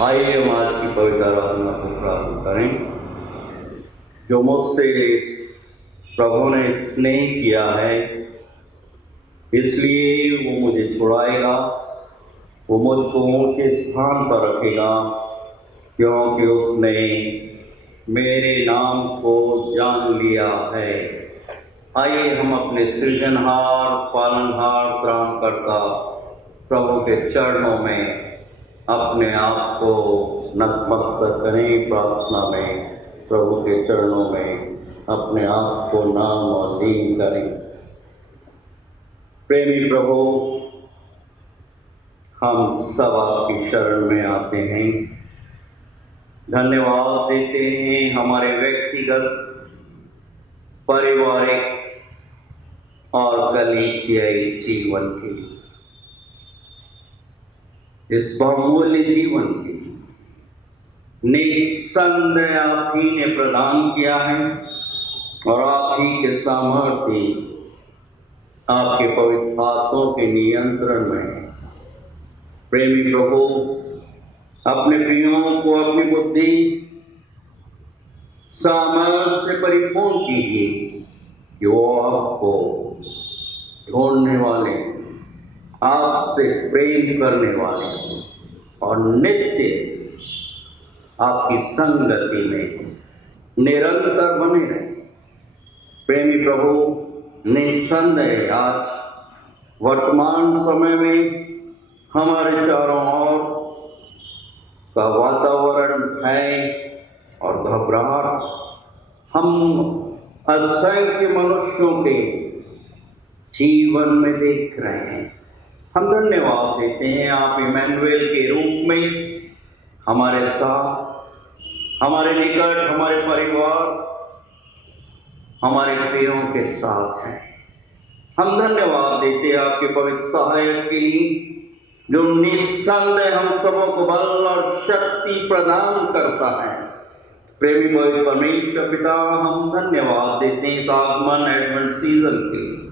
आइए हम आज की पवित्र आराधना को प्रारंभ करें। जो मुझसे प्रभु ने स्नेह किया है, इसलिए वो मुझे छुड़ाएगा, वो मुझको ऊंचे स्थान पर रखेगा, क्योंकि उसने मेरे नाम को जान लिया है। आइए हम अपने सृजनहार, पालनहार, त्राणकर्ता प्रभु के चरणों में अपने आप को नतमस्तक करें। प्रार्थना में प्रभु के चरणों में अपने आप को नाम और लीन करें। प्रेमी प्रभु, हम सब आपकी शरण में आते हैं, धन्यवाद देते हैं हमारे व्यक्तिगत, पारिवारिक और कलीसियाई जीवन के लिए, इस बहुमूल्य जीवन के निस्संदेह आप ही ने प्रदान किया है और आप ही के सामर्थ्य आपके पवित्र हाथों के नियंत्रण में है। प्रेमी प्रभु, अपने प्रियों को अपनी बुद्धि सामर्थ्य से परिपूर्ण कीजिए कि वो आपको ढूंढने वाले, आपसे प्रेम करने वाले और नित्य आपकी संगति में निरंतर बने रहे। प्रेमी प्रभु, निस्संदेह आज वर्तमान समय में हमारे चारों ओर का वातावरण है और घबराहट हम असंख्य मनुष्यों के जीवन में देख रहे हैं। हम धन्यवाद देते हैं, आप इमैनुएल के रूप में हमारे साथ, हमारे निकट, हमारे परिवार, हमारे प्रियों के साथ हैं। हम धन्यवाद देते हैं आपके पवित्र सहायक के लिए, जो निस्संदेह हम सबों को बल और शक्ति प्रदान करता है। प्रेमी पवित्र परमेश्वर पिता, हम धन्यवाद देते हैं इस आगमन एडवेंट सीजन के लिए,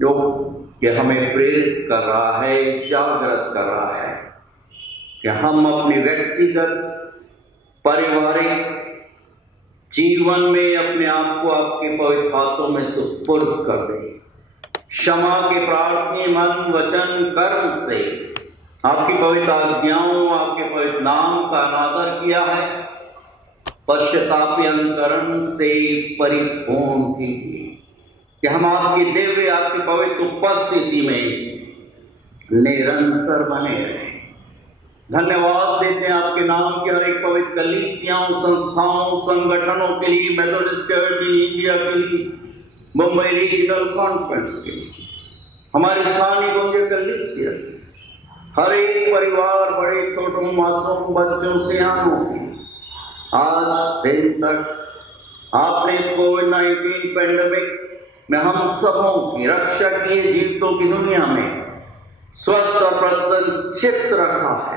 जो कि हमें प्रेरित कर रहा है, जागृत कर रहा है कि हम अपने व्यक्तिगत, पारिवारिक जीवन में अपने आप को आपके पवित्र हाथों में सुपुर्द कर दें। क्षमा के प्रार्थना, मन, वचन, कर्म से आपकी पवित्र आज्ञाओं, आपके पवित्र नाम का अनादर किया है। पश्चाताप अंतरण से परिपूर्ण कीजिए कि हम आपकी दिव्य, आपकी पवित्र उपस्थिति में निरंतर बने रहें। धन्यवाद देते हैं आपके नाम के हर एक पवित्र कलीसियाओं, संस्थाओं, संगठनों के लिए, मेथोडिस्ट चर्च इन इंडिया के लिए, मुंबई रीजनल कॉन्फ्रेंस के लिए, हमारे स्थानीय गुंजे कलीसिया, हर एक परिवार, बड़े छोटों, मासूम बच्चों, सियानों के लिए आज दिन तक आपने इस कोविड-19 पेंडेमिक में हम सबों की रक्षा की, जीवितों की दुनिया में स्वस्थ और प्रसन्न चित्त रखा है।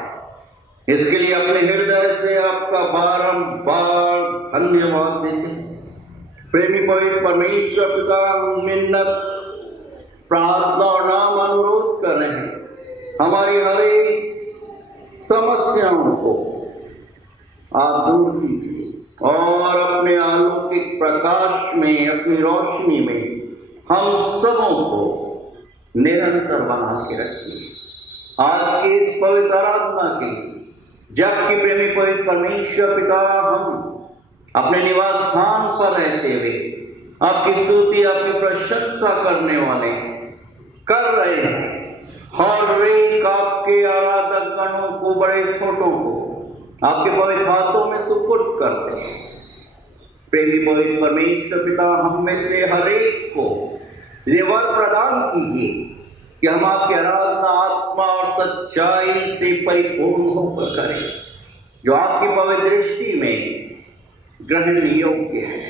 इसके लिए अपने हृदय से आपका बारंबार धन्यवाद देते हैं। प्रेमी पवित्र परमेश्वर पिता, मिन्नत, प्रार्थना और नाम अनुरोध कर रहे हैं, हमारी हर एक समस्याओं को आप दूर कीजिए और अपने अलौकिक प्रकाश में, अपनी रोशनी में हम सबों को निरंतर बना के रखिए। आज के इस पवित्र आराधना के लिए, जबकि प्रेमी पवित्र परमेश्वर पिता, हम अपने निवास स्थान पर रहते हुए आपकी स्तुति, आपकी प्रशंसा करने वाले कर रहे हैं। हर एक आपके आराधक गणों को, बड़े छोटों को आपके पवित्र हाथों में सुपुर्द करते हैं। प्रेमी पवित्र परमेश्वर पिता, हम में से हर एक को ये वर प्रदान कीजिए कि हम आपकी आराधना आत्मा और सच्चाई से परिपूर्ण होकर करें, जो आपकी पवित्र दृष्टि में ग्रहण योग्य है।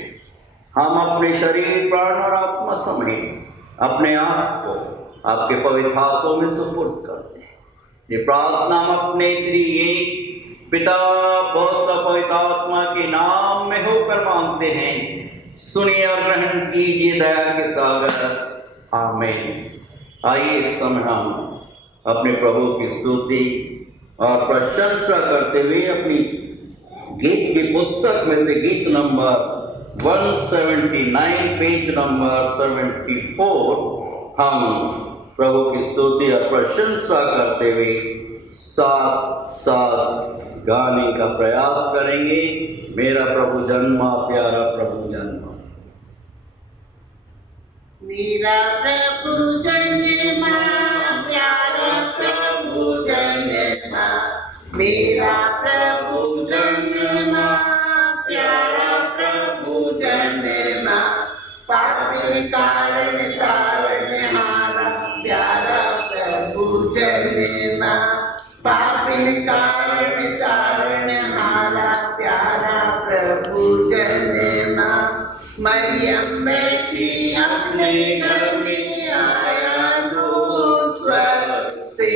हम अपने शरीर, प्राण और आत्मा समेत अपने आप को आपके पवित्र हाथों में सुपुर्द करते हैं। ये प्रार्थना हम अपने त्रिएक पिता, पुत्र, पवित्र आत्मा के नाम में होकर मांगते हैं। सुनिए और ग्रहण कीजिए दया के सागर। आमीन। आइए इस समय हम अपने प्रभु की स्तुति और प्रशंसा करते हुए अपनी गीत की पुस्तक में से गीत नंबर 179 पेज नंबर 74 हम प्रभु की स्तुति और प्रशंसा करते हुए साथ साथ गाने का प्रयास करेंगे। मेरा प्रभु जन्मा, प्यारा प्रभु जन्मा। मेरा प्रभु जन्मा, प्यारा प्रभु जन्मा, मेरा प्रभु जन्मा, प्यारा प्रभु जन्मा, पापिन कारण तारणहारा, प्यारा प्रभु जन्मा, पापिन कारण तारणहारा, प्यारा प्रभु जन्मा। मरियम बेटी अपने घर में आया दो स्वर्ग से,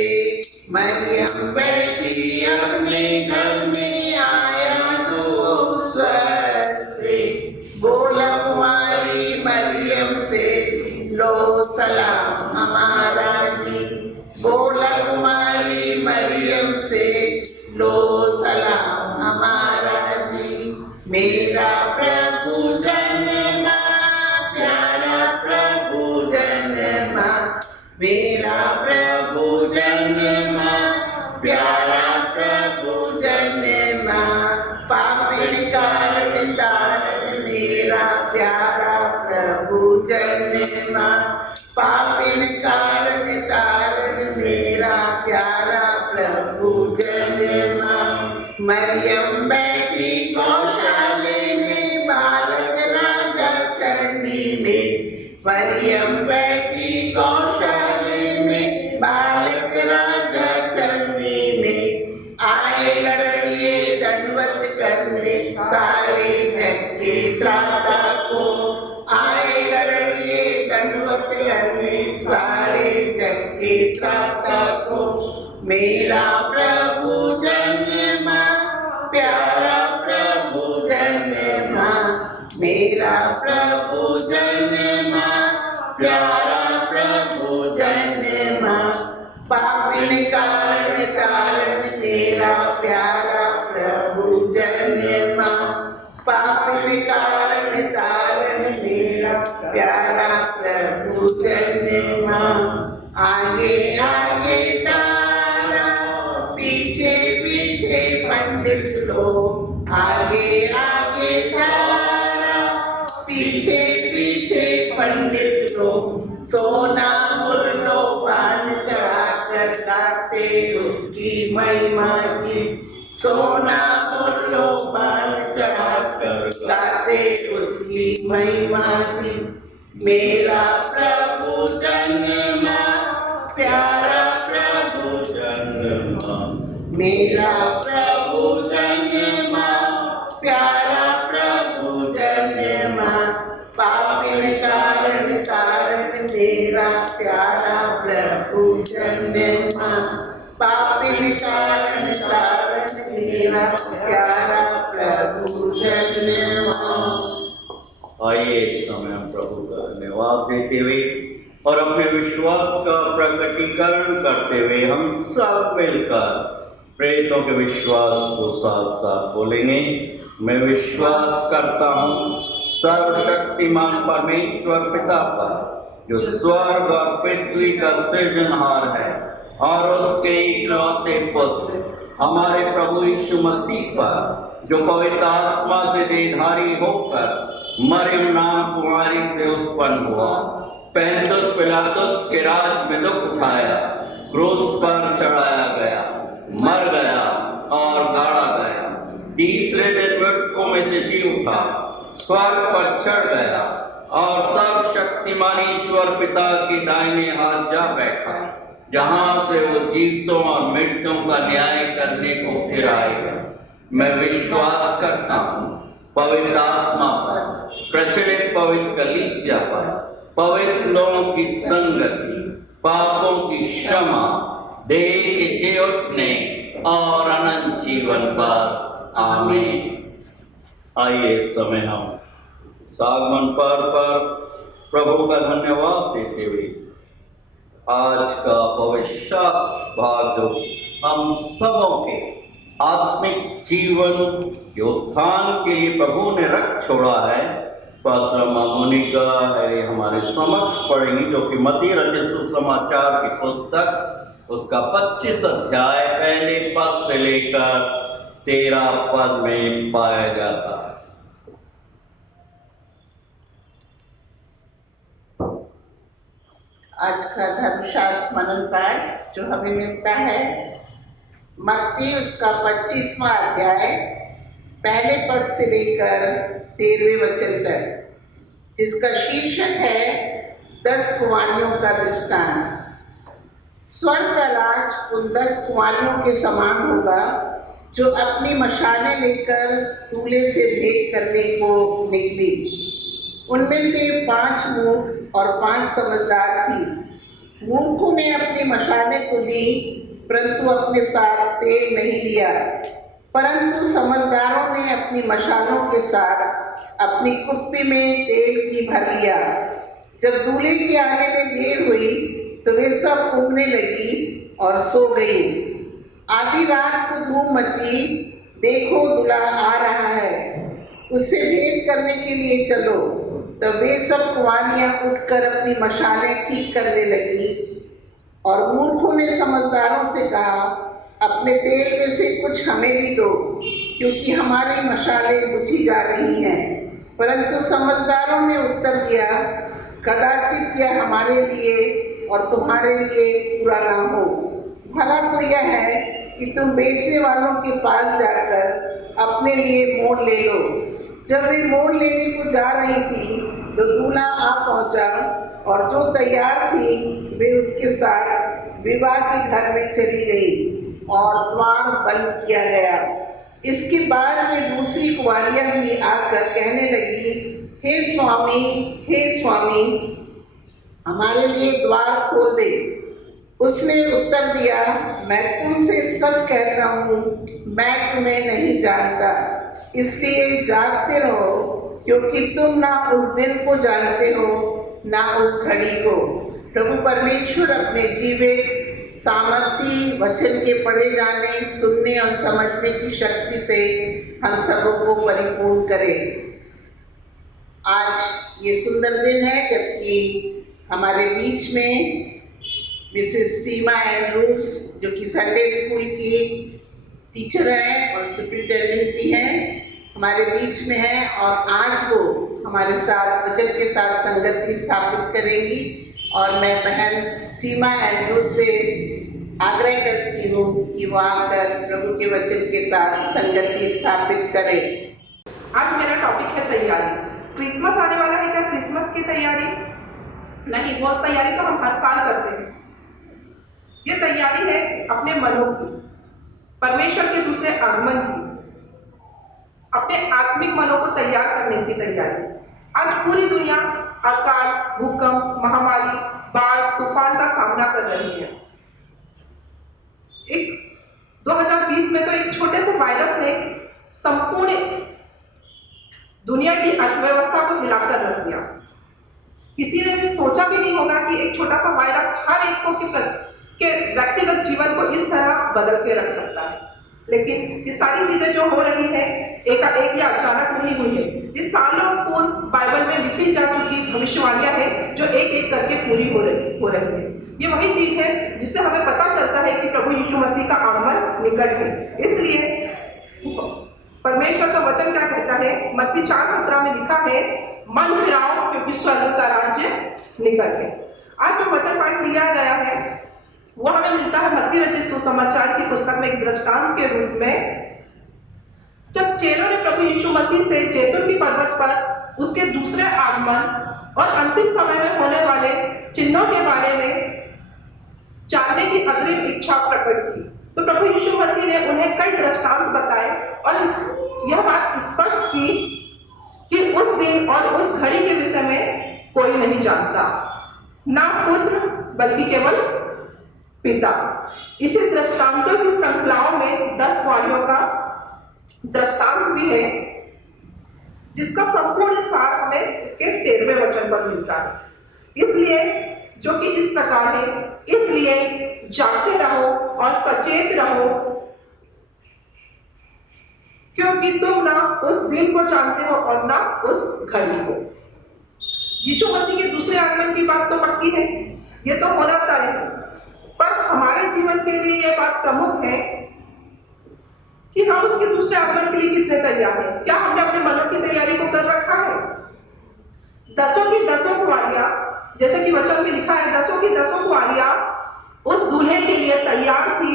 मरियम बेटी अपने घर में आया दो स्वर्ग से, बोला कुमारी मरियम से लो सलाम हमारा जी, बोला कुमारी मरियम से लो सलाम हमारा जी। मेरा प्रभु जन्मा, प्यारा प्रभु जन्मा, मेरा प्रभु जन्मा, प्यारा प्रभु जन्मा, पापिन कारण तारण मेरा प्यारा प्रभु जन्मा, पापिन कारण तारण मेरा प्यारा प्रभु जन्मा। मरियम बेटी गौशाले में बालक राजा चरनी में, मरियम बेटी गौशाले में बालक राजा चरनी में, आए लड़िए दंडवत करने सारे जग के त्राता को, आए लड़िए दंडवत करने सारे जग के त्राता को। मेरा प्रभु जन्मा, प्यारा प्रभु जन्मा, मेरा प्रभु जन्मा, प्यारा प्रभु जन्मा, पापिन कारण तारण मेरा प्यारा प्रभु जन्मा, पापिन कारण तारण मेरा प्यारा प्रभु जन्मा। आगे आगे तारा, पीछे पीछे पंडित लोग, आगे आगे तारा, पीछे पीछे पंडित लोग, सोना मुरलो पान चढ़ाकर गाते उसकी महिमा जी, सोना मुरलो पान चढ़ाकर गाते उसकी महिमा जी। मेरा प्रभु जन्मा, प्यारा प्रभु जन्मा, मेरा प्रभु जन्मा, प्यारा प्रभु जन्मा, पापिन कारण तारण मेरा प्यारा प्रभु जन्मा, पापिन कारण तारण मेरा प्यारा प्रभु जन्मा। आइए इस समय हम प्रभु का धन्यवाद देते हुए और अपने विश्वास का प्रकटीकरण करते हुए हम सब मिलकर प्रेतों के विश्वास को साथ साथ बोलेंगे। मैं विश्वास करता हूँ सर्वशक्तिमान परमेश्वर पिता पर, जो स्वर्ग और पृथ्वी का सृजनहार है, और उसके इकलौते पुत्र हमारे प्रभु यीशु मसीह पर, जो पवित्र आत्मा से देहधारी होकर मरियम नाम कुमारी से उत्पन्न हुआ, पैंतुस पिलातुस के राज में दुख उठाया, क्रूस पर चढ़ाया गया, मर गया और गाड़ा गया, तीसरे दिन मृतकों में से जी उठा, स्वर्ग पर चढ़ गया और सर्वशक्तिमान ईश्वर पिता के दाहिने हाथ जा बैठा, जहां से वो जीवितों और मृतों का न्याय करने को फिर आएगा। मैं विश्वास करता हूँ पवित्र आत्मा पर, प्रचलित पवित्र कलीसिया पर, पवित्र लोगों की संगति, पापों की क्षमा, देह के जी उठने और अनंत जीवन पर। आमीन। आइए इस समय हम सागमन पर्व पर प्रभु का धन्यवाद देते हुए आज का पवित्र भाग जो हम सबों के आत्मिक जीवन के उत्थान के लिए प्रभु ने रख छोड़ा है। पास्टर मोनिका है हमारे समक्ष पढ़ेंगी, जो कि मत्ती रचित सुसमाचार की पुस्तक उसका 25 अध्याय पहले पद से लेकर 13 पद में पाया जाता है। आज का धर्मशास्त्र मनन पाठ जो हमें मिलता है मत्ती उसका 25वां अध्याय पहले पद से लेकर 13वें वचन तक, जिसका शीर्षक है 10 कुंवारियों का दृष्टांत। स्वर्ग का राज उन 10 कुंवारियों के समान होगा जो अपनी मशालें लेकर दूल्हे से भेंट करने को निकली। उनमें से 5 मूर्ख और 5 समझदार थी। मूर्खों ने अपनी मशालें तो ली, परंतु अपने साथ तेल नहीं लिया, परंतु समझदारों ने अपनी मशालों के साथ अपनी कुप्पी में तेल भी भर लिया। जब दूल्हे के आने में देर हुई तो वे सब ऊँघने लगी और सो गई। आधी रात को धूम मची, देखो दूल्हा आ रहा है, उससे भेंट करने के लिए चलो। तब वे सब कुंवारियाँ उठकर अपनी मशालें ठीक करने लगी। और मूर्खों ने समझदारों से कहा, अपने तेल में से कुछ हमें भी दो, क्योंकि हमारी मशालें बुझी जा रही हैं। परंतु समझदारों ने उत्तर दिया, कदाचित यह हमारे लिए और तुम्हारे लिए पूरा ना हो। भला तो यह है कि तुम बेचने वालों के पास जाकर अपने लिए मोल ले लो। जब वे मोल लेने को जा रही थी तो दूल्हा आ पहुंचा, और जो तैयार थी वे उसके साथ विवाह के घर में चली गई और द्वार बंद किया गया। इसके बाद वे दूसरी कुंवारियां भी आकर कहने लगी, हे स्वामी, हमारे लिए द्वार खोल दे। उसने उत्तर दिया, मैं तुमसे सच कहता हूँ, मैं तुम्हें नहीं जानता। इसलिए जागते रहो, क्योंकि तुम ना उस दिन को जानते हो ना उस घड़ी को। प्रभु परमेश्वर अपने जीवित सामर्थी वचन के पढ़े जाने, सुनने और समझने की शक्ति से हम सबों को परिपूर्ण करे। आज ये सुंदर दिन है जबकि हमारे बीच में मिसेस सीमा एंड्रूस, जो कि संडे स्कूल की टीचर हैं और सुपरिटेंडेंट भी हैं, हमारे बीच में है। और आज वो हमारे साथ वचन के साथ संगति स्थापित करेंगी। और मैं बहन सीमा एंड्रूस से आग्रह करती हूँ कि वो आकर प्रभु के वचन के साथ संगति स्थापित करें। आज मेरा टॉपिक है तैयारी। क्रिसमस आने वाला है, क्या क्रिसमस की तैयारी? नहीं, वो तैयारी तो हम हर साल करते हैं। ये तैयारी है अपने मनों की, परमेश्वर के दूसरे आगमन की, अपने आत्मिक मनों को तैयार करने की तैयारी। आज पूरी दुनिया अकाल, भूकंप, महामारी, बाढ़, तूफान का सामना कर रही है। 2020 में तो एक छोटे से वायरस ने संपूर्ण दुनिया की अर्थव्यवस्था को हिलाकर रख दिया। किसी ने भी सोचा भी नहीं होगा कि एक छोटा सा वायरस हर एक को के व्यक्तिगत जीवन को इस तरह बदल के रख सकता है। लेकिन ये सारी चीजें जो हो रही है एकाएक या अचानक नहीं हुई है। ये सालों पूर्व बाइबल में लिखी जा चुकी भविष्यवाणियां हैं जो एक एक करके पूरी हो रही है। ये वही चीज है जिससे हमें पता चलता है कि प्रभु यीशु मसीह का आगमन निकट है। इसलिए परमेश्वर का वचन क्या कहता है? मत्ती 4:17 में लिखा है, मन फिराओ क्योंकि स्वर्ग का राज्य निकट है। आज जो वचन पाठ लिया गया है वो हमें मिलता है मत्ती रचित सुसमाचार की पुस्तक में एक दृष्टांत के रूप में। जब चेलों ने प्रभु यीशु मसीह से जैतून की पर्वत पर उसके दूसरे आगमन और अंतिम समय में होने वाले चिन्हों के बारे में जानने की अग्रिम इच्छा प्रकट की, तो प्रभु यीशु मसीह ने उन्हें कई दृष्टांत बताए और यह बात स्पष्ट की कि उस दिन और उस घड़ी के विषय में कोई नहीं जानता, ना पुत्र बल्कि केवल पिता। इसी दृष्टांतों की श्रृंखलाओं में 10 कुंवारियों का दृष्टांत भी है, जिसका संपूर्ण सार हमें उसके 13वें वचन पर मिलता है। इसलिए जो कि इस प्रकार है, इसलिए जागते रहो और सचेत रहो, क्योंकि तुम ना उस दिन को जानते हो और ना उस घड़ी को। यीशु मसीह के दूसरे आगमन की बात तो पक्की है, ये तो होना तय है, पर हमारे जीवन के लिए यह बात प्रमुख है कि हम उसके दूसरे आगमन के लिए कितने तैयार हैं। क्या हमने अपने मनों की तैयारी को कर रखा है? दसों की दसों कुंवारियां, जैसे कि वचन में लिखा है, दसों की दसों कुंवारियां उस दूल्हे के लिए तैयार थी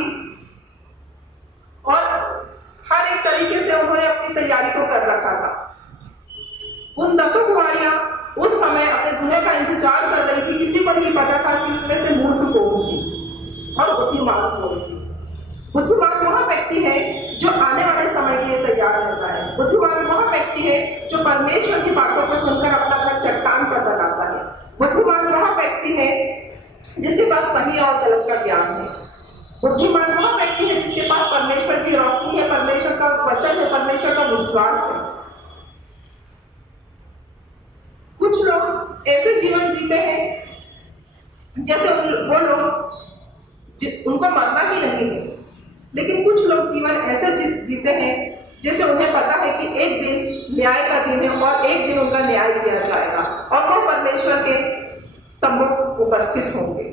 और हर एक तरीके से उन्होंने अपनी तैयारी को कर रखा था। उन दसों कुंवारियां उस समय अपने दूल्हे का इंतजार कर रही थी। किसी को नहीं पता था कि उसमें से मूर्ख कौन थी और बुद्धिमान कौन थी। बुद्धिमान वह व्यक्ति है जो आने वाले समय के लिए तैयार रहता है। बुद्धिमान वह व्यक्ति है जो परमेश्वर की बातों को सुनकर अपना घर चट्टान पर बनाता है। बुद्धिमान वह व्यक्ति है जिसके पास सही और गलत का ज्ञान है। बुद्धिमान वह व्यक्ति है जिसके पास परमेश्वर की रोशनी है, परमेश्वर का वचन है, परमेश्वर का विश्वास है। कुछ लोग ऐसे जीवन जीते हैं जैसे वो लोग उनको मरना ही नहीं है, लेकिन कुछ लोग जीवन ऐसे जीते हैं जैसे उन्हें पता है कि एक दिन न्याय का दिन है और एक दिन उनका न्याय किया जाएगा और वो परमेश्वर के सम्मुख उपस्थित होंगे।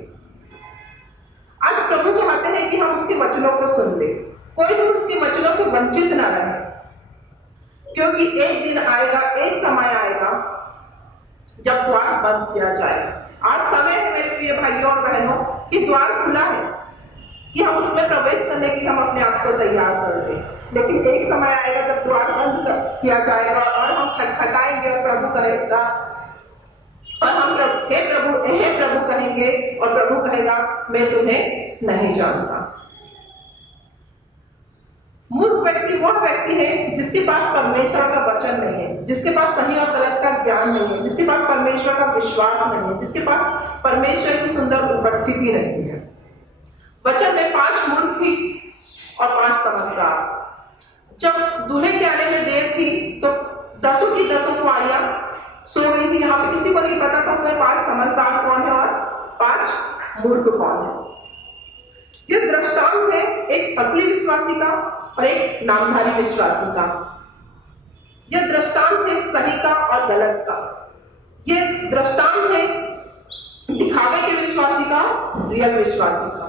आज प्रभु चाहते हैं कि हम उसके वचनों को सुन ले, कोई भी उसके वचनों से वंचित न रहे, क्योंकि एक दिन आएगा, एक समय आएगा जब द्वार बंद किया जाएगा। आज समय है मेरे प्रिय भाइयों और बहनों कि द्वार खुला है कि हम उसमें प्रवेश करने के लिए हम अपने आप को तैयार कर लें, लेकिन एक समय आएगा जब द्वार बंद किया जाएगा और हम खटखटाएंगे और प्रभु कहेगा और हम हे प्रभु कहेंगे और प्रभु कहेगा मैं तुम्हें नहीं जानता। मूर्ख व्यक्ति वह व्यक्ति है जिसके पास परमेश्वर का वचन नहीं है, जिसके पास सही और गलत का ज्ञान नहीं है, जिसके पास परमेश्वर का विश्वास नहीं है, जिसके पास परमेश्वर की सुंदर उपस्थिति नहीं है। वचन में 5 मूर्ख थी और 5 समझदार। जब दूल्हे के आने में देर थी तो दसों की दसों कुंवारियां सो गई थी। यहाँ पे किसी को नहीं पता था उसमें 5 समझदार कौन है और 5 मूर्ख कौन है। ये दृष्टांत है एक असली विश्वासी का और एक नामधारी विश्वासी का। यह दृष्टांत है सही का और गलत का। यह दृष्टांत है दिखावे के विश्वासी का, रियल विश्वासी का।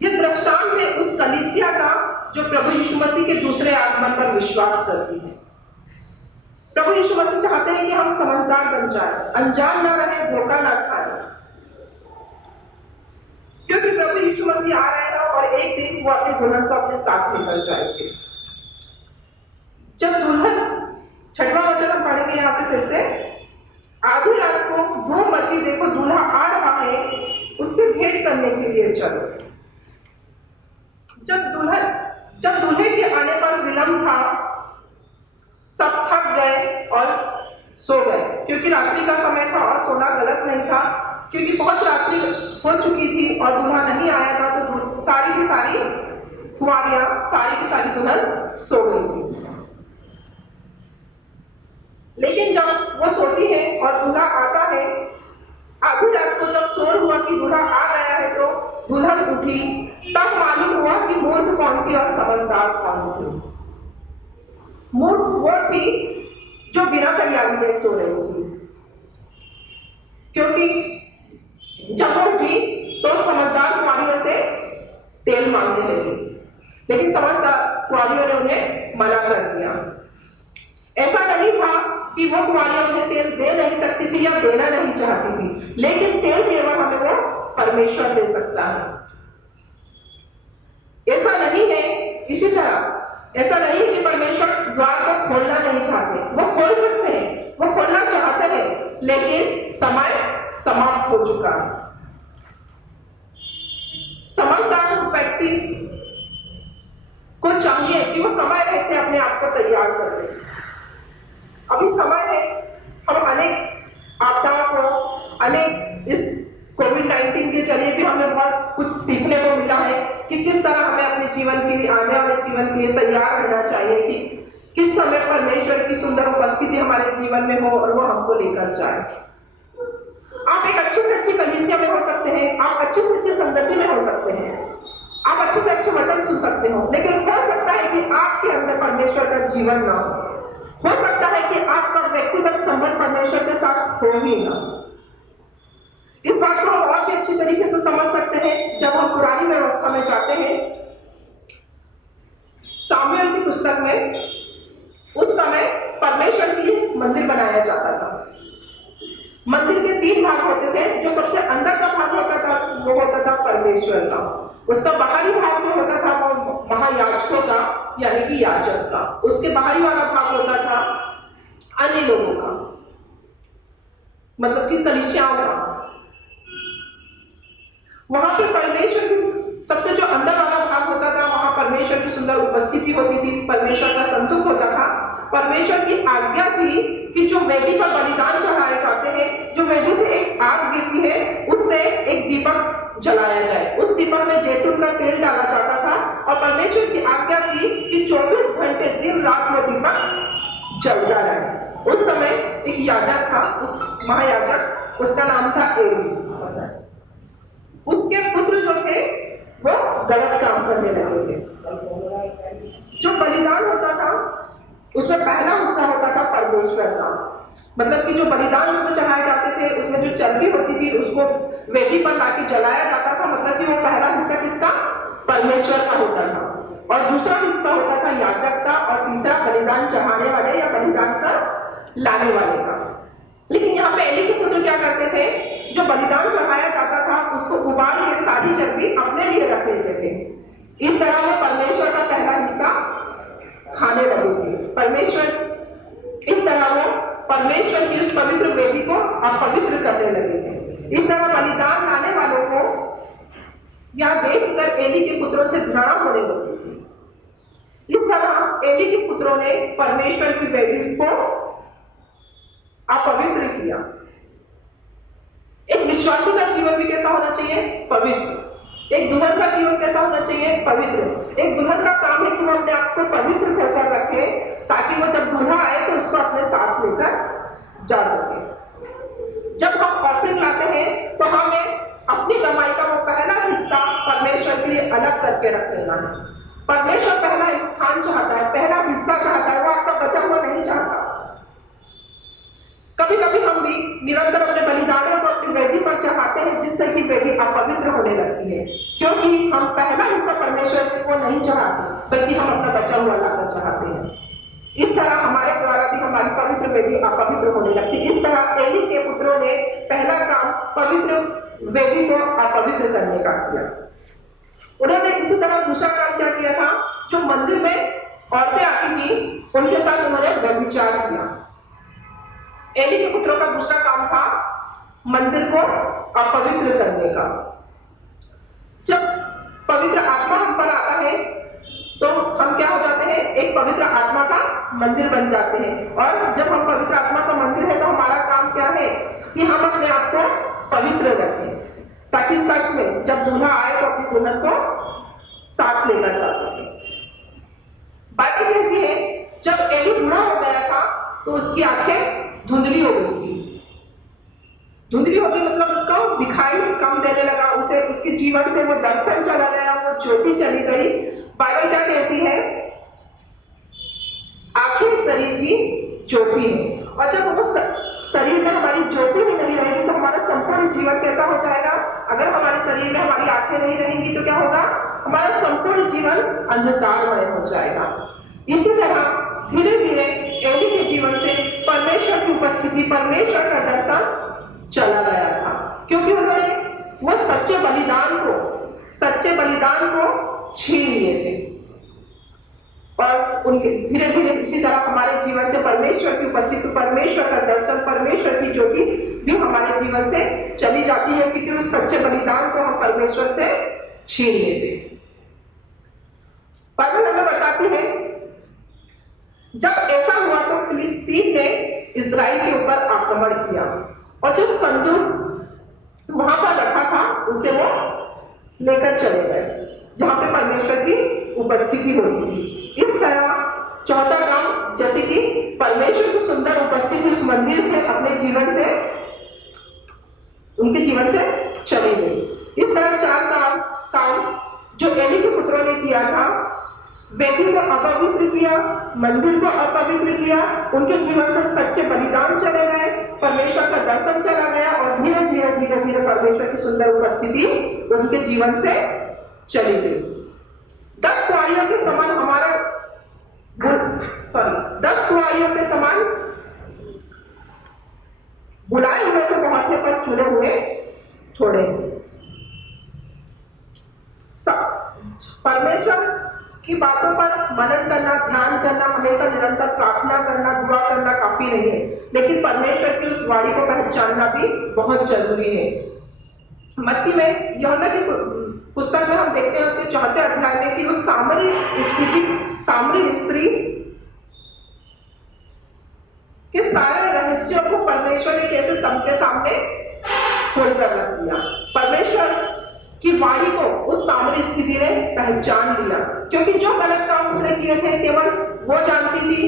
यह दृष्टांत है उस कलीसिया का जो प्रभु यीशु मसीह के दूसरे आगमन पर विश्वास करती है। प्रभु यीशु मसीह चाहते हैं कि हम समझदार बन जाएं, अनजान ना रहे, धोखा ना खाएं, क्योंकि प्रभु यीशु मसीह आ रहेगा और एक दिन वो अपने दुल्हन को अपने साथ लेकर जाएंगे। जब दुल्हन, 6वां वचन हम पढ़ेंगे यहाँ से फिर से, आधी रात को धूम मची, देखो दूल्हा आ रहा है, उससे भेंट करने के लिए चलो। जब दूल्हे के आने पर विलंब था, सब थक गए और सो गए, क्योंकि रात्रि का समय था और सोना गलत नहीं था, क्योंकि बहुत रात्रि हो चुकी थी और दूल्हा नहीं आया था। तो सारी की सारी कुंवारियां, सारी की सारी दुल्हन सो गई थी। लेकिन जब वो सोती है और दूल्हा आता है, आधी रात को जब शोर हुआ कि दूल्हा आ गया है तो दुल्हन उठी, तब मालूम हुआ कि मूर्ख कौन थी और समझदार कौन थी। मूर्ख वो थी जो बिना तैयारी में सो रही थी, क्योंकि जब वो उठी तो समझदार कुंवारियों से तेल मांगने लगी, लेकिन समझदार कुंवारियों ने उन्हें मना कर दिया। ऐसा नहीं था कि वो कुंवारियां उन्हें तेल दे नहीं सकती थी या देना नहीं चाहती थी, लेकिन तेल केवल हमें वो परमेश्वर दे सकता है। ऐसा नहीं है, इसी तरह ऐसा नहीं है कि परमेश्वर द्वार को खोलना नहीं चाहते, वो खोल सकते हैं, वो खोलना चाहते हैं, लेकिन समय समाप्त हो चुका है। समझदार व्यक्ति को चाहिए कि वो समय रहते अपने आप को तैयार कर ले। अभी समय है, हम अनेक आपदाओं को, अनेक इस कोविड-19 के जरिए भी हमें बहुत कुछ सीखने को मिला है कि किस तरह हमें अपने जीवन के लिए, आने वाले जीवन के लिए तैयार रहना चाहिए, कि किस समय परमेश्वर की सुंदर उपस्थिति हमारे जीवन में हो और वो हमको लेकर जाए। आप एक अच्छी से अच्छी कलीसिया में हो सकते हैं, आप अच्छी से अच्छी संगति में हो सकते हैं, आप अच्छे से अच्छे वचन सुन सकते हो, लेकिन हो सकता है कि आपके अंदर परमेश्वर का जीवन ना हो सकता है कि आपका व्यक्तिगत संबंध परमेश्वर के साथ हो ही ना। इस बात को हम और भी अच्छी तरीके से समझ सकते हैं जब हम पुरानी व्यवस्था में जाते हैं। सामुएल की पुस्तक में उस समय परमेश्वर के लिए मंदिर बनाया जाता था। मंदिर के 3 भाग होते थे। जो सबसे अंदर का भाग होता था वो होता था परमेश्वर का, उसका बाहरी भाग जो होता था वो महायाजकों का यानी कि याजक का, उसके बाहरी वाला भाग होता था अन्य लोगों का, मतलब कि कलीसियाओं का। वहां पे परमेश्वर की सबसे जो अंदर वाला भाग होता था वहां परमेश्वर की सुंदर उपस्थिति होती थी, परमेश्वर का संतुक होता था। परमेश्वर की आज्ञा थी कि जो वेदी पर बलिदान चढ़ाए जाते हैं, जो वेदी से एक आग गिरती है उससे एक दीपक जलाया जाए, उस दीपक में जैतून का तेल डाला जाता था और परमेश्वर की आज्ञा थी कि 24 घंटे दिन रात वो दीपक जलता रहे। उस समय एक याजक था, उस महायाजक, उसका नाम था एली। उसके पुत्र जो थे वो गलत काम करने लगे थे। जो बलिदान होता था उसमें पहला हिस्सा होता था परमेश्वर का, मतलब कि जो बलिदान उसमें चढ़ाए जाते थे उसमें जो चर्बी होती थी उसको वेदी पर लाके जलाया जाता था, मतलब कि वो पहला हिस्सा किसका? परमेश्वर का होता था। और दूसरा हिस्सा होता था याजक का और तीसरा बलिदान चढ़ाने वाले या बलिदान का लाने वाले का। लेकिन यहाँ पे एली के पुत्र क्या करते थे? जो बलिदान चढ़ाया जाता था उसको उबाल के सारी चर्बी अपने लिए रख लेते थे। इस तरह वो परमेश्वर का पहला हिस्सा खाने लगे थे। इस तरह वो परमेश्वर की उस पवित्र वेदी को अपवित्र करने लगे थे। इस तरह बलिदान लाने वालों को यह देखकर एली के पुत्रों से घृणा होने लगी थी। इस तरह एली के पुत्रों ने परमेश्वर की वेदी को अपवित्र किया। एक विश्वासी का जीवन भी कैसा होना चाहिए? पवित्र। एक दुल्हन का जीवन कैसा होना चाहिए? पवित्र। एक दुल्हन का काम है कि वो अपने आप को पवित्र कर रखे ताकि वो जब दूल्हा आए तो उसको अपने साथ लेकर जा सके। जब हम ऑफरिंग लाते हैं तो हमें अपनी कमाई का वो पहला हिस्सा परमेश्वर के लिए अलग करके रख लेना है। परमेश्वर पहला स्थान चाहता है, पहला हिस्सा चाहता है, वो आपका बचा हुआ नहीं चाहता। कभी कभी हम भी निरंतर अपने बलिदानों को अपनी वेदी पर चढ़ाते हैं जिससे कि वेदी अपवित्र होने लगती है, क्योंकि हम पहला हिस्सा परमेश्वर को नहीं चढ़ाते बल्कि हम अपना बचा हुआ लाकर चढ़ाते हैं। इस तरह हमारे द्वारा भी हमारी पवित्र वेदी अपवित्र होने लगती है। इस तरह एली के पुत्रों ने पहला काम पवित्र वेदी को अपवित्र करने का किया। उन्होंने इसी तरह दूसरा काम क्या किया था? जो मंदिर में औरतें आती थी उनके साथ उन्होंने व्यभिचार किया। एली के पुत्रों का दूसरा काम था मंदिर को अपवित्र करने का। जब पवित्र आत्मा हम पर आता है तो हम क्या हो जाते हैं? एक पवित्र आत्मा का मंदिर बन जाते हैं। और जब हम पवित्र आत्मा का मंदिर है तो हमारा काम क्या है? कि हम अपने आप को पवित्र रखें ताकि सच में जब दूल्हा आए तो अपनी दुल्हन को साथ लेकर जा सके। बाइबल कहती है जब एली बूढ़ा हो गया था तो उसकी आंखें धुंधली हो गई थी। धुंधली हो गई मतलब उसका दिखाई कम देने लगा, उसे उसके जीवन से वो दर्शन चला गया, वो ज्योति चली गई। बाइबल क्या कहती है? आंखें शरीर की ज्योति है। और जब वो शरीर में हमारी ज्योति ही नहीं रहेगी तो हमारा संपूर्ण जीवन कैसा हो जाएगा? अगर हमारे शरीर में हमारी आंखें नहीं रहेंगी तो क्या होगा? हमारा संपूर्ण जीवन अंधकारमय हो जाएगा। इसी तरह धीरे धीरे एली के जीवन से परमेश्वर की उपस्थिति, परमेश्वर का दर्शन चला गया था, क्योंकि उन्होंने वो सच्चे बलिदान को छीन लिए थे। और उनके धीरे धीरे इसी तरह हमारे जीवन से परमेश्वर की उपस्थिति, परमेश्वर का दर्शन, परमेश्वर की ज्योति भी हमारे जीवन से चली जाती है, क्योंकि उस सच्चे बलिदान को हम परमेश्वर से छीन लेते। बाइबल हमें बताती है जब ऐसा हुआ तो फिलिस्तीन ने इजराइल के ऊपर आक्रमण किया और जो संदूक वहां पर रखा था उसे वो लेकर चले गए जहां पे परमेश्वर की उपस्थिति होती थी। इस तरह चौथा काम, जैसे कि परमेश्वर की सुंदर उपस्थिति उस मंदिर से अपने जीवन से उनके जीवन से चली गई। इस तरह 4 काम जो एली के पुत्रों ने किया था, वेदी को अपवित्र किया, मंदिर को अपवित्र किया, उनके जीवन से सच्चे बलिदान चले गए, परमेश्वर का दर्शन चला गया और धीरे धीरे परमेश्वर की सुंदर उपस्थिति उनके जीवन से चली गई। 10 कुंवारियों के समान 10 कुंवारियों के समान बुलाए हुए तो बहुत है पर चुने हुए थोड़े। परमेश्वर की बातों पर मनन करना, ध्यान करना, हमेशा निरंतर प्रार्थना करना, दुआ करना काफी नहीं है, लेकिन परमेश्वर की उस वाणी को पहचानना भी बहुत जरूरी है। मत्ती में यूहन्ना की पुस्तक में हम देखते हैं उसके 4 अध्याय में कि उस सामरी स्त्री के सारे रहस्यों को परमेश्वर ने कैसे सबके सामने खोल कर रख दिया। परमेश्वर की वाणी को उस सामरी स्थिति ने पहचान लिया, क्योंकि जो गलत काम उसने किए थे केवल वो जानती थी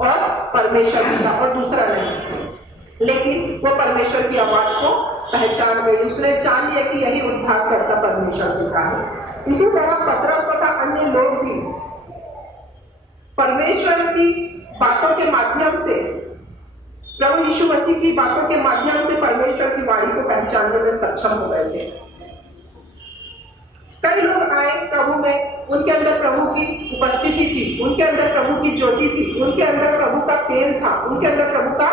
और परमेश्वर भी था और दूसरा नहीं, लेकिन वो परमेश्वर की आवाज को पहचान गई। उसने जान लिया कि यही उद्धार करता परमेश्वर पिता है। इसी तरह पतरस तथा अन्य लोग भी परमेश्वर की बातों के माध्यम से, प्रभु यीशु मसीह की बातों के माध्यम से परमेश्वर की वाणी को पहचानने में सक्षम हो गए थे। कई लोग आए प्रभु में, उनके अंदर प्रभु की उपस्थिति थी, उनके अंदर प्रभु की ज्योति थी, उनके अंदर प्रभु का तेल था, उनके अंदर प्रभु का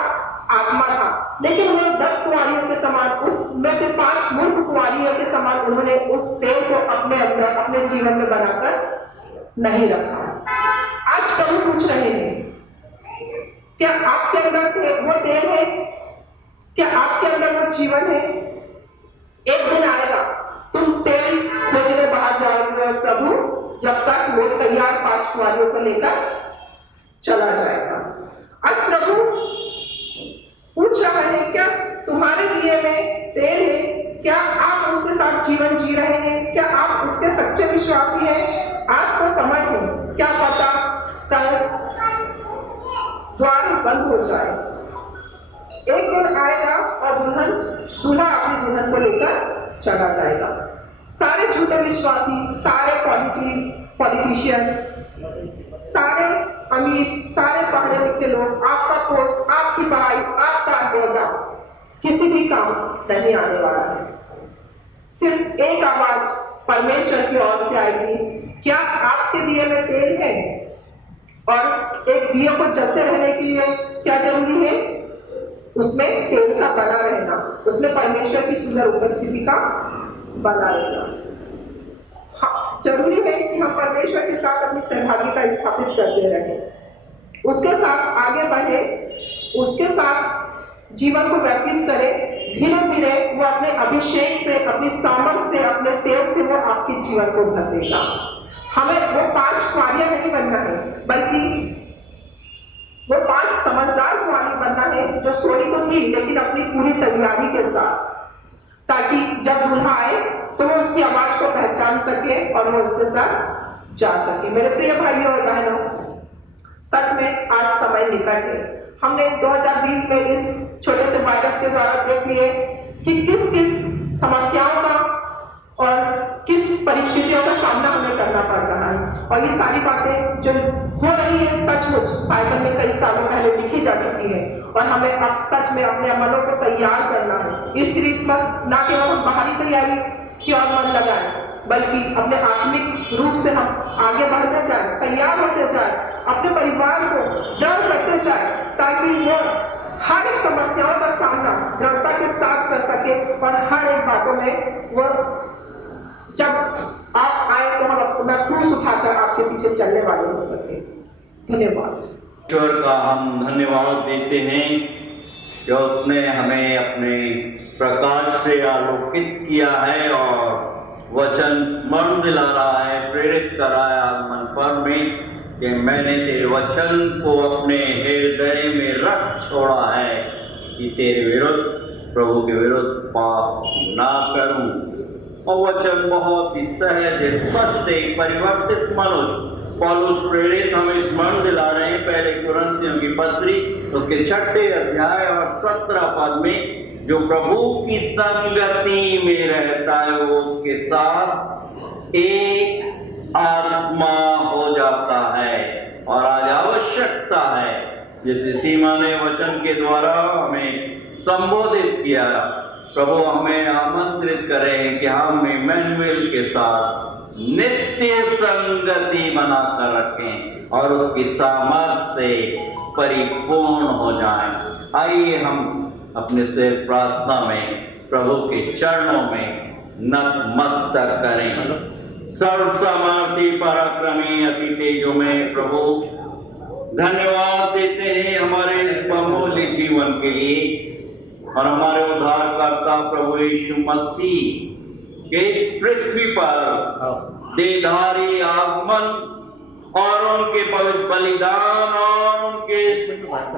आत्मा था, लेकिन वो 10 कुंवारियों के समान, उसमें से 5 मूर्ख कुंवारियों के समान उन्होंने उस तेल को अपने अंदर अपने जीवन में बनाकर नहीं रखा। आज प्रभु पूछ रहे हैं, क्या आपके अंदर वो तेल है? क्या आपके अंदर वो जीवन है? एक दिन आएगा तुम तेल खोजने बाहर जाओगे, प्रभु जब तक वो तैयार 5 कुंवारियों को लेकर चला जाएगा। आज प्रभु पूछ रहा है, क्या तुम्हारे दिए में तेल है? क्या आप उसके साथ जीवन जी रहे हैं? क्या आप उसके सच्चे विश्वासी हैं? आज तो समय है, क्या पता कल द्वार बंद हो जाए। एक दिन आएगा और दूल्हा अपनी दुल्हन को लेकर चला जाएगा। सारे झूठे विश्वासी, सारे पॉलिटिशियन, सारे अमीर, सारे पढ़े लिखे लोग, आपका पोस्ट, आपकी पढ़ाई, आपका होगा किसी भी काम नहीं आने वाला है। सिर्फ एक आवाज परमेश्वर की ओर से आएगी, क्या आपके दिए में तेल है? और एक दिए को जलते रहने के लिए क्या जरूरी है? उसमें तेल का बना रहना, उसमें परमेश्वर की सुंदर उपस्थिति का बना रहना। हाँ, जरूरी है कि हम परमेश्वर के साथ अपनी सहभागिता स्थापित करते रहें, उसके साथ आगे बढ़े, उसके साथ जीवन को व्यतीत करें। धीरे धीरे वो अपने अभिषेक से, अपनी सामर्थ से, अपने तेल से वो आपके जीवन को भर देगा। हमें वो 5 कुंवारियां नहीं बनना है, बल्कि वो 5 समझदार कुंवारी बनना है जो सोई तो थी लेकिन अपनी पूरी तैयारी के साथ, ताकि जब दूल्हा आए तो वो उसकी आवाज को पहचान सके और वो उसके साथ जा सके। मेरे प्रिय भाइयों और बहनों, सच में आज समय निकट है। हमने 2020 में इस छोटे से वायरस के द्वारा देख लिए कि किस किस समस्याओं का और किस परिस्थितियों का सामना हमें करना पड़ रहा है, और ये सारी बातें जो हो रही है सचमुच बाइबल में कई सालों पहले लिखी जा चुकी है, और हमें अब सच में अपने मनों को तैयार करना है। इस क्रिसमस ना केवल हम बाहरी तैयारी की ओर मन लगाएं, बल्कि अपने आत्मिक रूप से हम आगे बढ़ते जाएं, तैयार होते जाएं, अपने परिवार को दृढ़ करते जाएं, ताकि वो हर एक समस्याओं का सामना दृढ़ता के साथ कर सके, और हर एक बातों में वो जब आप आए तो हम अपना क्रूस उठाकर आपके पीछे चलने वाले हो सके। धन्यवाद। ईश्वर का हम धन्यवाद देते हैं कि उसने हमें अपने प्रकाश से आलोकित किया है और वचन स्मरण दिला रहा है, प्रेरित कर रहा है मन पर में कि मैंने तेरे वचन को अपने हृदय में रख छोड़ा है कि तेरे विरुद्ध, प्रभु के विरुद्ध पाप ना करूं। और वचन बहुत ही सहज, स्पष्ट, एक परिवर्तित मनुष्य पौलुस प्रेरित हमें स्मरण दिला रहे हैं। पहले कुरिन्थियों की पत्री उसके 6 अध्याय और 17 पद में जो प्रभु की संगति में रहता है वो उसके साथ एक आत्मा हो जाता है। और आज आवश्यकता है, जैसे सीमा ने वचन के द्वारा हमें संबोधित किया, प्रभु हमें आमंत्रित करें कि हम इमैनुएल के साथ नित्य संगति बनाकर रखें और उसकी सामर्थ्य से परिपूर्ण हो जाएं। आइए हम अपने से प्रार्थना में प्रभु के चरणों में नतमस्तक करें। सर्वसमर्थी पराक्रमी अति तेजोमय प्रभु, धन्यवाद देते हैं हमारे इस बहुमूल्य जीवन के लिए और हमारे उद्धारकर्ता प्रभु यीशु मसीह के इस पृथ्वी पर देहधारी आगमन और उनके पवित्र बलिदान और उनके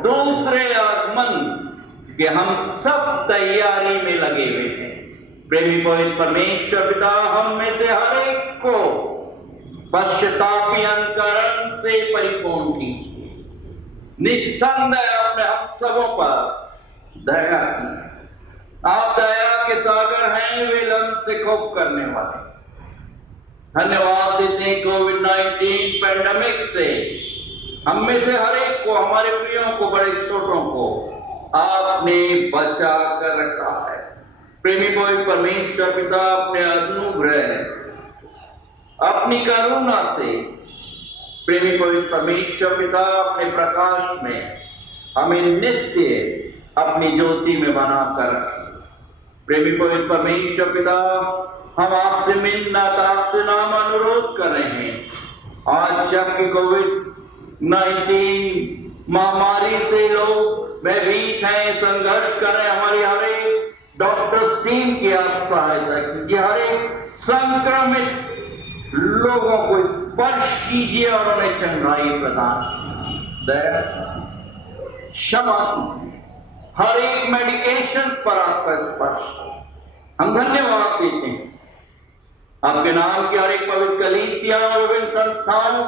दूसरे आगमन के हम सब तैयारी में लगे हुए हैं। प्रेमी पवित्र परमेश्वर पिता, हम में से हर एक को पश्चातापी अंतकरण से परिपूर्ण कीजिए। निस्संदेह अपने हम सबों पर दया कीजिए। आप दया के सागर हैं, विलंब से खूब करने वाले। धन्यवाद देते हैं कोविड-19 पैंडेमिक से हम में से हर एक को, हमारे प्रियों को, बड़े छोटों को आपने बचा कर रखा है। प्रेमी पवित्र परमेश्वर पिता, अपने अनुग्रह, अपनी करुणा से प्रेमी पवित्र परमेश्वर पिता अपने प्रकाश में हमें नित्य अपनी ज्योति में बनाकर रखें। प्रेमी पवित्र परमेश्वर पिता, हम आपसे मिन्नत, आपसे नाम अनुरोध कर रहे हैं। आज जबकि कोविड-19 महामारी से लोग भयभीत हैं, संघर्ष कर रहे हैं, हमारी हर एक डॉक्टर्स टीम की आप सहायता कीजिए। हर एक संक्रमित लोगों को स्पर्श कीजिए और उन्हें चंगाई प्रदान कीजिए, क्षमा कीजिए। हर एक मेडिकेशन पर आपका स्पर्श, हम धन्यवाद देते हैं आपके नाम के हर एक पवित्र कलीसिया और विभिन्न संस्थाओं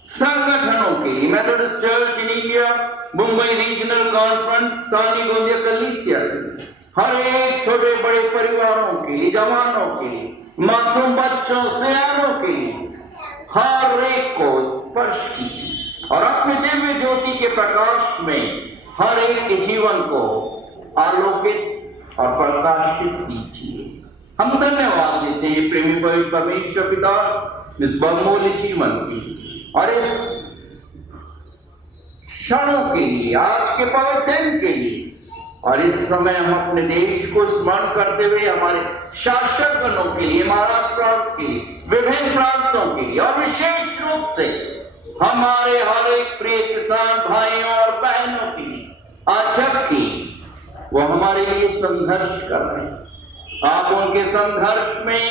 संगठनों के लिए, Methodist church in India, Mumbai regional conference, सानी गोंदिया कलीसिया, हर एक छोटे बड़े परिवारों के लिए, जवानों के लिए, मासूम बच्चों, सियानों के लिए, हर एक को स्पर्श कीजिए और अपने दिव्य ज्योति के प्रकाश में हर एक के जीवन को आलोकित और प्रकाशित कीजिए। हम धन्यवाद देते हैं प्रेमी पवित्र परमेश्वर पिता इस बहुमूल्य जीवन की और इस क्षणों के लिए, आज के पवित्र दिन के लिए। और इस समय हम अपने देश को स्मरण करते हुए हमारे शासकगणों के लिए, महाराष्ट्र प्रांत के लिए, विभिन्न प्रांतों के लिए और विशेष रूप से हमारे हर एक प्रिय किसान भाइयों और बहनों के लिए, आज जबकि वो हमारे लिए संघर्ष कर रहे हैं, आप उनके संघर्ष में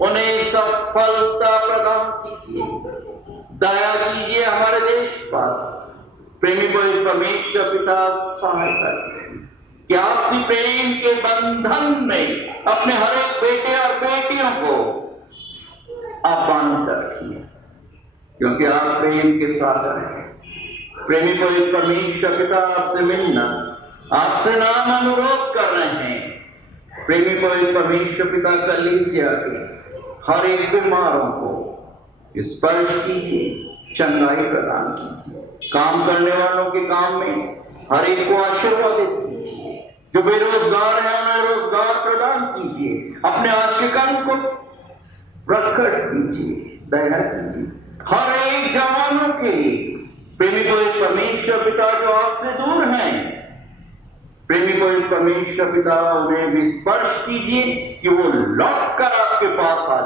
उन्हें सफलता प्रदान कीजिए। दया कीजिए हमारे देश पर। प्रेमी पवित्र परमेश्वर पिता, सहायता कीजिए कि आपसी प्रेम के बंधन में अपने हर एक बेटे और बेटियों को आप बांध कर रखिए, क्योंकि आप प्रेम के सागर हैं। प्रेमी पवित्र परमेश्वर पिता, आपसे मिलना, आपसे नाम अनुरोध कर रहे हैं। प्रेमी पवित्र परमेश्वर पिता, कलीसिया के हर एक बीमारों को स्पर्श कीजिए, चंगाई प्रदान कीजिए। काम करने वालों के काम में हर एक को आशीर्वादित कीजिए। जो बेरोजगार हैं उन्हें रोजगार प्रदान कीजिए। अपने आशिकन को प्रकट कीजिए, दया कीजिए। हर एक जवानों के लिए प्रेमी पवित्र परमेश्वर पिता जो आपसे दूर हैं, प्रेमी पवित्र परमेश्वर पिता उन्हें भी स्पर्श कीजिए कि वो लौट कर आपके पास आ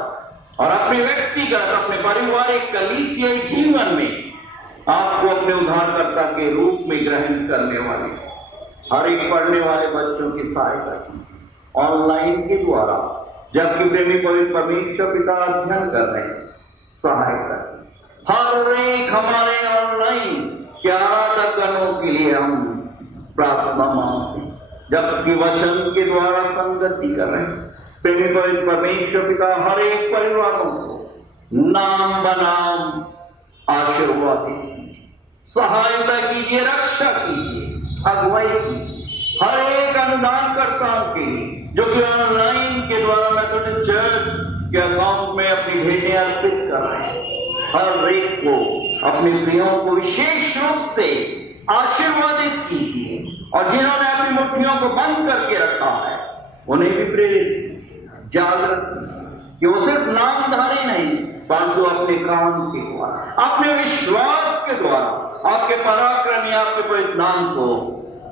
और अपने व्यक्तिगत, अपने पारिवारिक, कलीसियाई जीवन में आपको अपने उद्धारकर्ता के रूप में ग्रहण करने वाले हर एक पढ़ने वाले बच्चों की सहायता कीजिए ऑनलाइन के द्वारा, जबकि प्रेमी पवित्र परमेश्वर पिता अध्ययन कर रहे हैं, सहायता कीजिए। हर एक हमारे ऑनलाइन के आराधकों के लिए हम प्रार्थना मांगते हैं, जबकि वचन के द्वारा संगति कर रहे हैं। प्रेमी पवित्र परमेश्वर पिता हर एक परिवारों को नाम बनाम आशीर्वादित कीजिए, सहायता कीजिए, रक्षा कीजिए, अगुवाई कीजिए। हर एक अनुदानकर्ताओं के लिए जो कि ऑनलाइन के द्वारा मेथोडिस्ट चर्च के अकाउंट में अपनी भेंटें अर्पित कर रहे हैं, हर एक को अपने प्रियों को विशेष रूप से आशीर्वादित कीजिए और जिन्होंने अपनी मुट्ठियों को बंद करके रखा है उन्हें भी प्रेरित जागृत कि वो सिर्फ नामधारी नहीं परंतु अपने काम के द्वारा, अपने विश्वास के द्वारा आपके पराक्रम या आपके पवित्र नाम को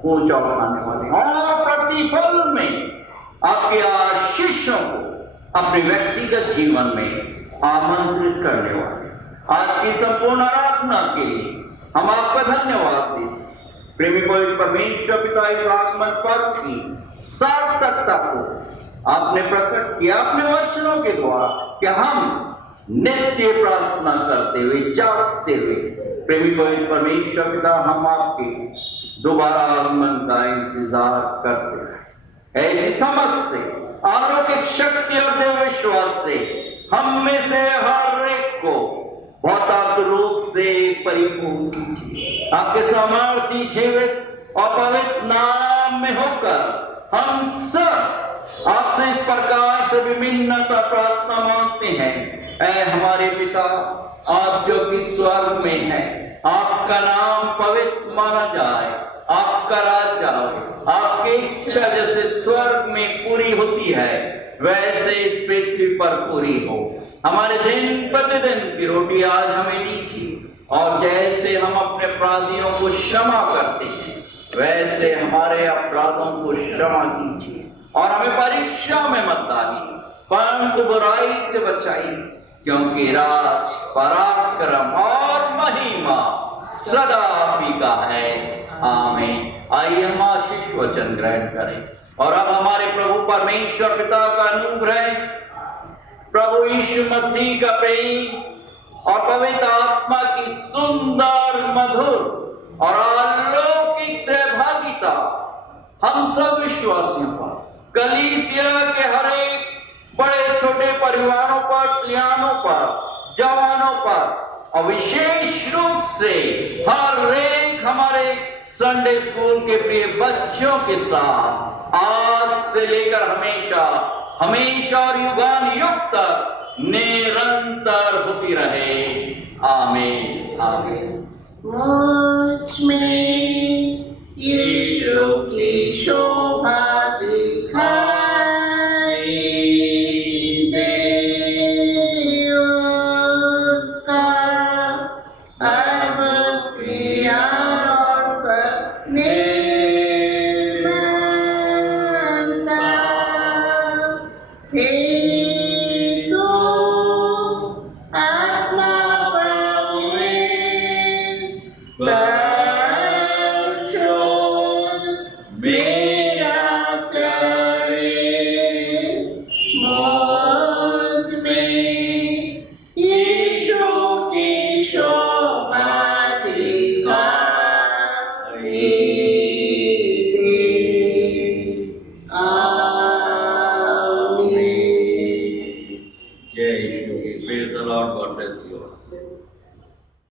ऊंचा उठाने वाले और प्रतिफल में आपके आशीषों को अपने व्यक्तिगत जीवन में आमंत्रित करने वाले। आज की संपूर्ण आराधना के लिए हम आपका धन्यवाद देते। प्रेमी पवित्र परमेश्वर पिता इस आगमन पर्व की सार्थकता को आपने प्रकट किया अपने वचनों के द्वारा कि हम नित्य प्रार्थना करते हुए जागते हुए प्रेमी पवित्र परमेश्वर पिता हम आपके दोबारा आगमन का इंतजार करते हैं। ऐसी समझ से अलौकिक शक्ति और देव विश्वास से हम में से हर एक को भौतिक रूप से परिपूर्ण कीजिए। आपके सामर्थी जीवित और पवित्र नाम में होकर हम सब आपसे इस प्रकार से विभिन्नता प्रार्थना मांगते हैं। ऐ हमारे पिता आप जो कि स्वर्ग में है, आपका नाम पवित्र माना जाए, आपका राज्य आए, आपकी इच्छा जैसे स्वर्ग में पूरी होती है वैसे इस पृथ्वी पर पूरी हो। हमारे दिन प्रतिदिन की रोटी आज हमें दीजिए और जैसे हम अपने अपराधियों को क्षमा करते हैं वैसे हमारे अपराधों को क्षमा कीजिए और हमें परीक्षा में मत डालिए परंतु बुराई से बचाइए, क्योंकि राज पराक्रम और महिमा सदा आप ही का है। आमीन। आइए हम आशीष वचन ग्रहण करें और अब हमारे प्रभु परमेश्वर पिता का अनुग्रह, प्रभु यीशु मसीह का प्रेम और पवित्र आत्मा की सुंदर मधुर और अलौकिक सहभागिता हम सब विश्वासियों पर, कलीसिया के हर एक बड़े छोटे परिवारों पर, सियानों पर, जवानों पर और विशेष रूप से हर एक हमारे संडे स्कूल के प्रिय बच्चों के साथ आज से लेकर हमेशा हमेशा और युगान युग तक निरंतर होती रहे। आमीन। आमीन। मुझ में